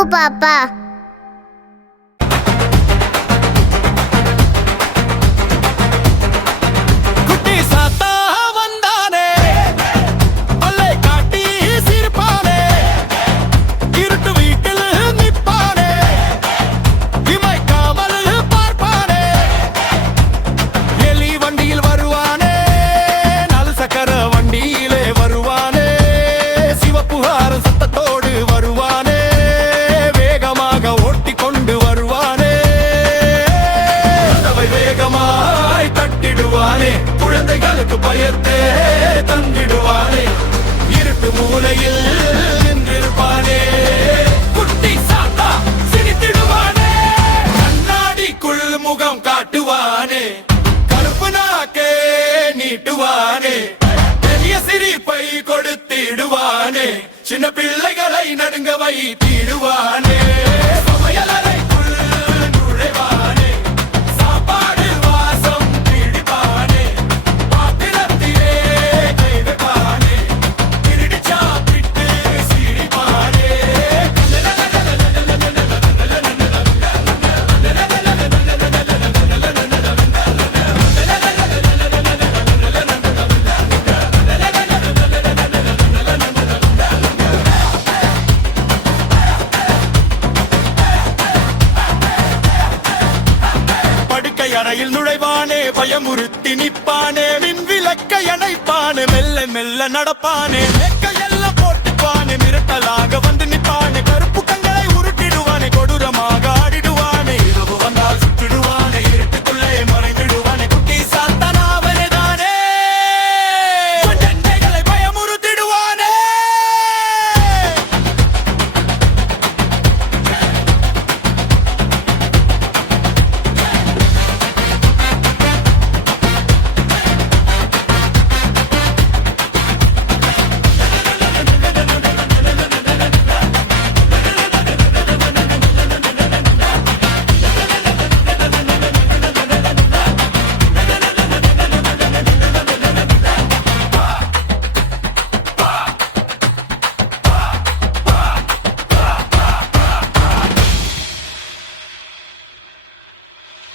குக்கு பாப்பா. குட்டி சாத்தா வந்தானே, பல்லை காட்டி சிரிப்பானே, இருட்டு வீட்டில் நிற்பானே, இமைக்காமல் பார்ப்பானே, எலி வண்டியில் வருவானே, நல் சக்கர வண்டியிலே வருவானே, சிவப்புகார சத்தத்தோடு வருவானே, வேகமாக ஓட்டிக் கொண்டு வருவானே, கதவை வேகமாய் தட்டிடுவானே, குழந்தைகளுக்கு பயத்தே தந்திடுவானே, இருட்டு மூலையில் நின்றிருப்பானே, குட்டி சாத்தா சிரித்திடுவானே, கண்ணாடிக்குள் முகம் காட்டுவானே, கருப்பு நாக்கே நீட்டுவானே, பெரிய சிரிப்பை கொடுத்திடுவானே, சின்ன பிள்ளைகளை நடுங்க வைத்திடுவானே, சமையலறைக்குள் நுழைவானே, சாப்பாடு வாசம் பிடிப்பானே, பாத்திரத்திலே கை வைப்பானே, திருடி சாப்பிட்டு சிரிப்பானே. படுக்கை அறையில் நுழைவானே, பயமுறுத்தி நிற்பானே, மின் விளக்கை அணைப்பானே, மெல்ல மெல்ல நடப்பானே, எல்லாம் போட்டுப்பானே, மிரட்டலாக வந்து நிற்பானே, கருப்பு கண்களை உருட்டிடுவானே, கொடூரமாக ஆடிடுவானே, இரவு வந்தால் சுற்றிடுவானே, இருட்டுக்குள்ளே மறைந்திடுவானே, குட்டி சாத்தான் அவனேதானே, ஜனங்களை பயமுறுத்திடுவானே.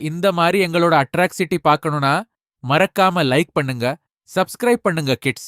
இந்த மாதிரி எங்களோட அட்ராக்சிட்டி பார்க்கணும்னா மறக்காம லைக் பண்ணுங்க, சப்ஸ்கிரைப் பண்ணுங்க கிட்ஸ்.